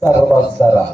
Сарбаздары.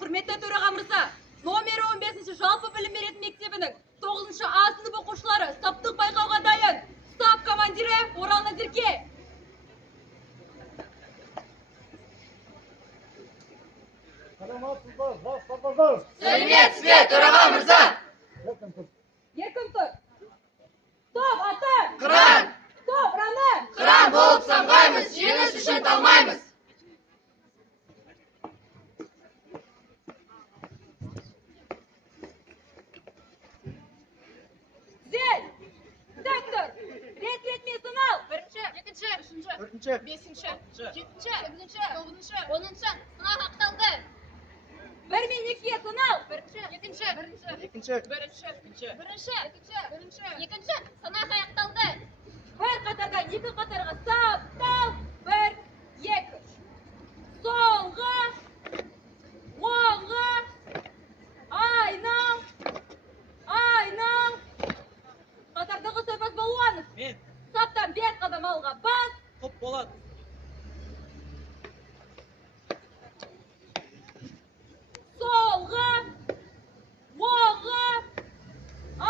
Құрметті төраға мырза, номер 15-ші жалпы білім беретін мектебінің 9-шы А сынып оқушылары саптық байқауға дайын. Стап командирі Орал Назерке. Сәлеметсіз бе, төраға мырза? Еркін тұр. Топ аты. Қыран. Топ раны. Қыран болып самғаймыз, жеңіс үшін талмаймыз. Зел. Тік тұр. Рет-ретмен сынал. Бірінші, екінші, үшінші, Төртінші, бесінші, жетінші, сегізінші, тоғызыншы, 10-шы сынақ ақталды. 1 мен 2-ге сынал. Бірінші, екінші, бірінші, екінші, бірінші, бірінші, екінші сынақ аяқталды. Bir қатардан екі қатарға саптал. 1, 2. Солға, оңға, айнал, айнал. Қатардағы Сарбаз Балуанов. мен, Саптан 5 қадам алға бас. топ болады. Солға, оңға,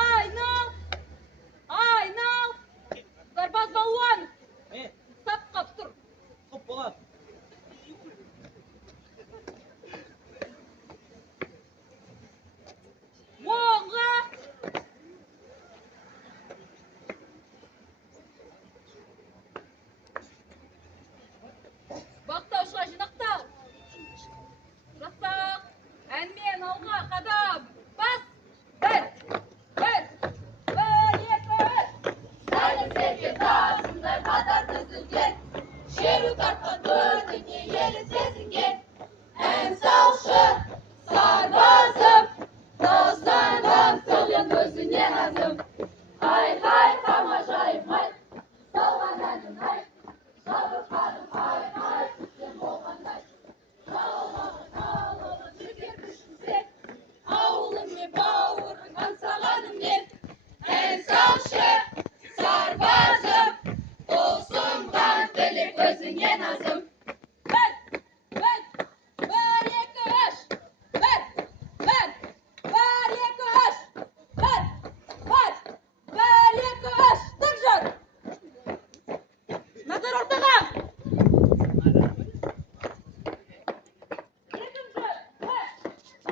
айнал, айнал. Сарбаз Балуанов. Мен, Сапқа тұр. топ болады. Оңға. Бақтаушыға жинақтал. Жасақ. Әнмен алға қадам. Бас. 1, 1, 2, 3. Сәлімдерге тасындай қатар тізілген, шеру тартқан төртіне елі сезінген. Ән салшы, сарбазым, тастандам сөйлем өзіне назым. Хай, хай, тамашайым, хай, салған әнім, хай, жабырқаным, хай, хай, күткен болғандай. Жалмағы талығы жүрген күшінсек, ауылым мен бауырың аңсағаным мен. Ән салшы, сарбазым, досымған тілек өзіңе назым. 1, 1, 1, 2, 3. 1, 1, 1, 2, 3. 1, 1, 1, 2, 3. Тік жүр. Назар ортаға. Екінші. 1, 1, 1, 2, 3. 1, 1,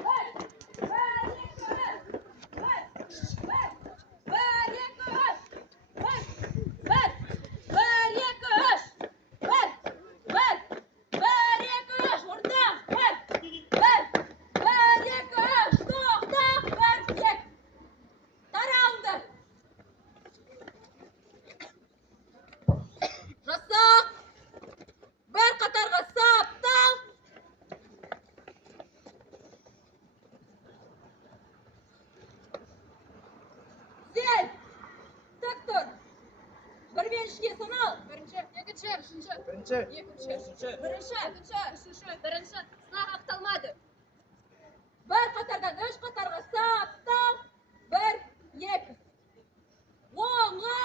1, 2, 3. 1, 1, 1, 2, 3. 1, 1, 1, 2, 3. Орта. 1, 1, 1, 2, 3. Тоқта. 1, 2. Таралды. Жасақ. Bir қатарға саптал. Зел. Тік тұр. 1 мен 3-ге сынал. Бірінші, екінші, үшінші, Бірінші, екінші, үшінші, бірінші, екінші, үшінші, бірінші сынақ ақталмады. Bir қатардан 3 қатарға саптал. 1, 2. Оңға.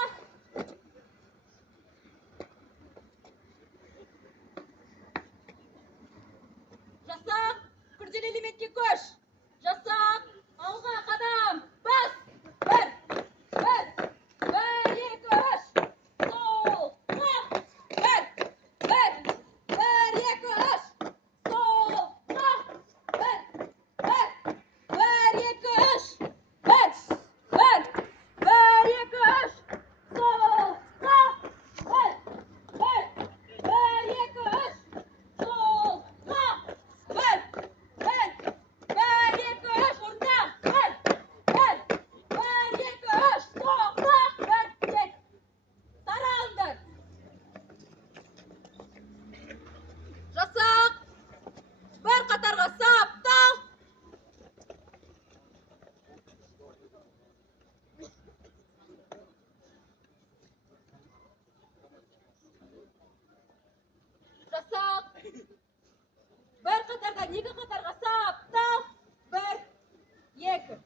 Жасақ. Күрделі элементке көш. Жасақ. Алға қадам. Бас. 1, 1, 1, 2, 3. Солға. 1, 1, 1, 2, 3. Солға. 1, 1, 1, 2, 3. екі қатарға саптал. 1, 2.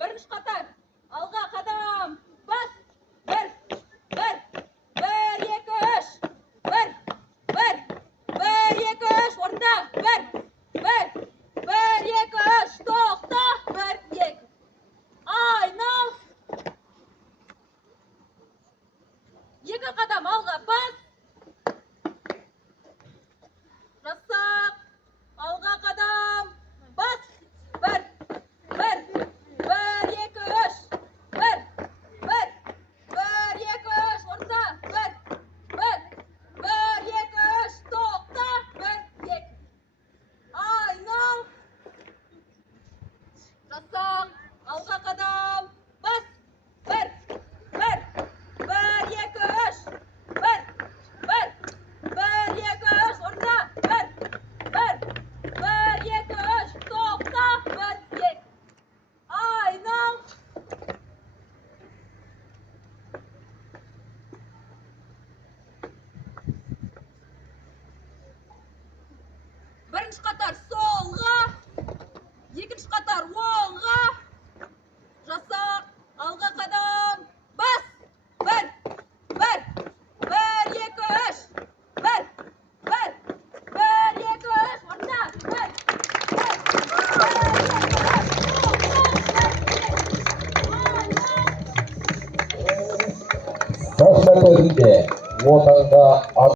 Бірінші қатар. Алға қадам. Бас. 1, 1, 1, 2, 3. 1, 1, 1, 2, 3. Орында. 1, 1, 1, 2, 3. Тоқта. 1, 2. Айнал. Екі қадам алға. Бас. Жасақ. Алға қадам. Бас. 1, 1, 1, 2, 3. 1, 1, 1, 2, 3. Орында. 1, 1, 1, 2, 3. Тоқта. 1, 2. Айнал. Жасақ. Алға қадам. Бас. 1, 1, 1, 2, 3. 1, 1, 1, 2, 3. Орында. 1, 1, 1, 2, 3. Тоқта. 1, 2. Айнал. Бірінші қатар солға. Екінші қатар оңға. Жасақ. Алға қадам. Бас. 1, 1, 1, 2, 3. 1, 1, 1, 2, 3. Орында. 1, 1, 1, 2, 3. Жас мәтелінде отанға